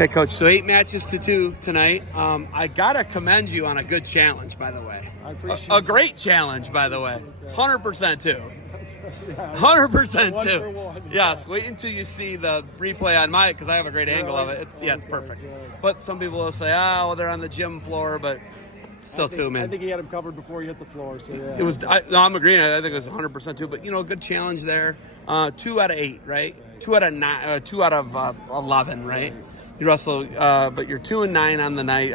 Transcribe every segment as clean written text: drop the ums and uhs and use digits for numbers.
Okay, Coach, so 8 matches to 2 tonight. I got to commend you on a good challenge, by the way. I appreciate A great challenge, by the way. 100% too. 100% too. Yes, wait until you see the replay on my, because I have a great angle of it. It's perfect. But some people will say, well, they're on the gym floor, but still two, man. I think he had him covered before he hit the floor. So yeah. It was. I'm agreeing. I think it was 100% too. But a good challenge there. 2 out of 8, right? 2 out of 9. 2 out of 11, right? You wrestle, but you're 2-9 on the night.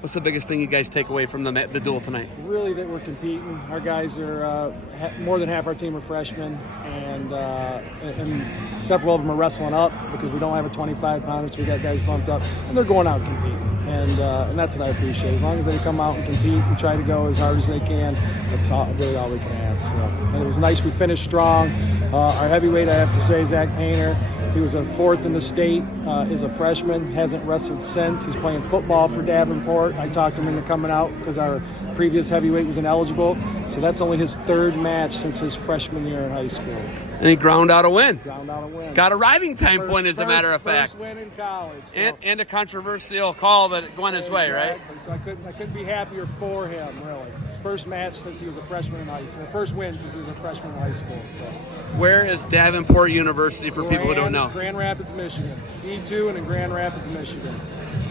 What's the biggest thing you guys take away from the duel tonight? Really, that we're competing. Our guys are more than half our team are freshmen, and several of them are wrestling up because we don't have a 25-pounder, so we got guys bumped up, and they're going out competing. And that's what I appreciate. As long as they come out and compete and try to go as hard as they can, that's really all we can ask. So, and it was nice. We finished strong. Our heavyweight, I have to say, Zach Painter. He was a 4th in the state, is a freshman, hasn't wrestled since. He's playing football for Davenport. I talked him into coming out because our previous heavyweight was ineligible. So that's only his 3rd match since his freshman year in high school. And he ground out a win. Got a riding time point, as a matter of fact. First win in college. So. And a controversial call that went his way, right? So I couldn't be happier for him, really. His first match since he was a freshman in high school. First win since he was a freshman in high school. So. Where is Davenport University for people who don't know? Grand Rapids, Michigan. D2 and in Grand Rapids, Michigan.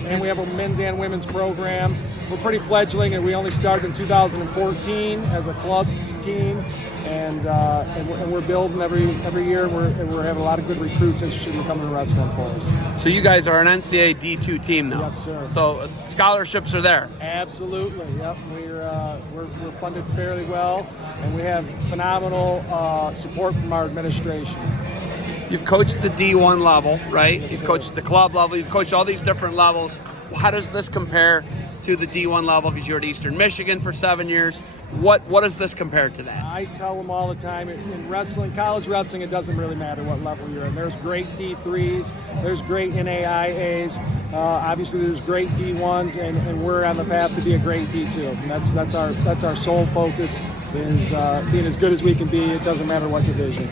And we have a men's and women's program. We're pretty fledgling, and we only started in 2014 as a club team, and we're building every year. And we're having a lot of good recruits interested in coming to wrestling for us. So you guys are an NCAA D2 team now. Yes, sir. So scholarships are there. Absolutely. Yep. We're funded fairly well, and we have phenomenal support from our administration. You've coached the D1 level, right? Yes, you've sir. coached the club level. You've coached all these different levels. How does this compare to the D1 level? Because you were at Eastern Michigan for 7 years. What does this compare to that? I tell them all the time, in wrestling, college wrestling, it doesn't really matter what level you're in. There's great D3s, there's great NAIAs, obviously there's great D1s, and we're on the path to be a great D2. And that's our sole focus, is being as good as we can be. It doesn't matter what division.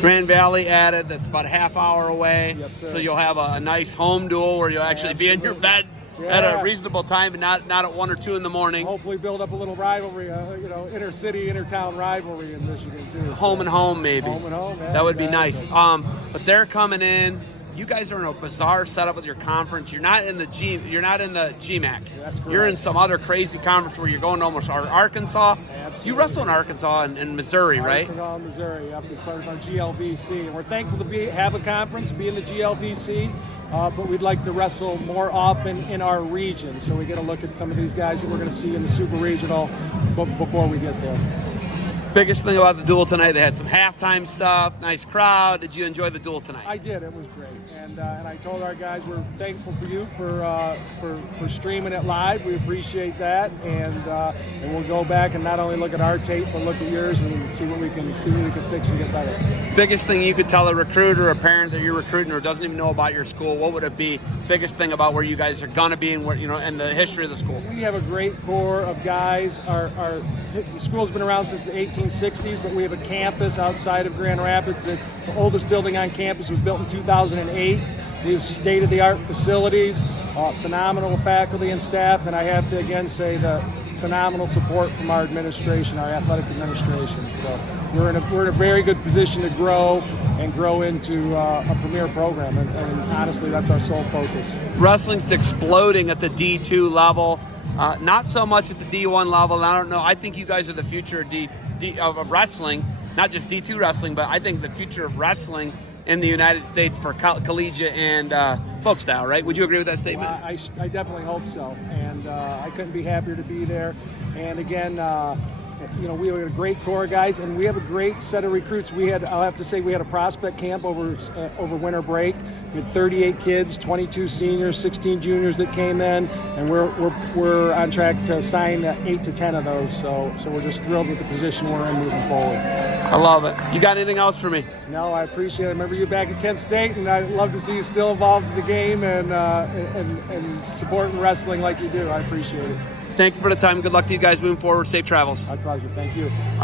Grand Valley added, that's about a half hour away. Yes, sir. So you'll have a nice home duel where you'll actually be in your bed at a reasonable time and not at 1 or 2 in the morning. Hopefully build up a little rivalry, inter-city, inter-town rivalry in Michigan too. Home and home, maybe. Home and home, yeah, that would be nice. But they're coming in. You guys are in a bizarre setup with your conference. You're not in the GMAC. Yeah, that's correct. You're in some other crazy conference where you're going to almost Arkansas. Absolutely. You wrestle in Arkansas and Missouri, right? Arkansas, Missouri, up as part of our GLVC. And we're thankful to have a conference, be in the GLVC, but we'd like to wrestle more often in our region. So we get a look at some of these guys that we're going to see in the Super Regional before we get there. Biggest thing about the duel tonight, they had some halftime stuff, nice crowd. Did you enjoy the duel tonight? I did. It was great. And I told our guys we're thankful for you for streaming it live. We appreciate that, and we'll go back and not only look at our tape but look at yours and see what we can fix and get better. Biggest thing you could tell a recruit or a parent that you're recruiting or doesn't even know about your school, what would it be? Biggest thing about where you guys are gonna be and where and the history of the school. We have a great core of guys. The school's been around since the 1860s, but we have a campus outside of Grand Rapids. The oldest building on campus was built in 2008. We have state-of-the-art facilities, phenomenal faculty and staff, and I have to again say the phenomenal support from our administration, our athletic administration. So we're in a very good position to grow into a premier program, and honestly, that's our sole focus. Wrestling's exploding at the D2 level, not so much at the D1 level. I don't know. I think you guys are the future of wrestling, not just D2 wrestling, but I think the future of wrestling in the United States for collegiate and folk style, right? Would you agree with that statement? Well, I definitely hope so, and I couldn't be happier to be there. And again, we have a great core of guys, and we have a great set of recruits. I'll have to say, we had a prospect camp over winter break. We had 38 kids, 22 seniors, 16 juniors that came in, and we're on track to sign 8 to 10 of those. So we're just thrilled with the position we're in moving forward. I love it. You got anything else for me? No, I appreciate it. I remember you back at Kent State, and I'd love to see you still involved in the game and supporting wrestling like you do. I appreciate it. Thank you for the time. Good luck to you guys moving forward. Safe travels. My pleasure. Thank you.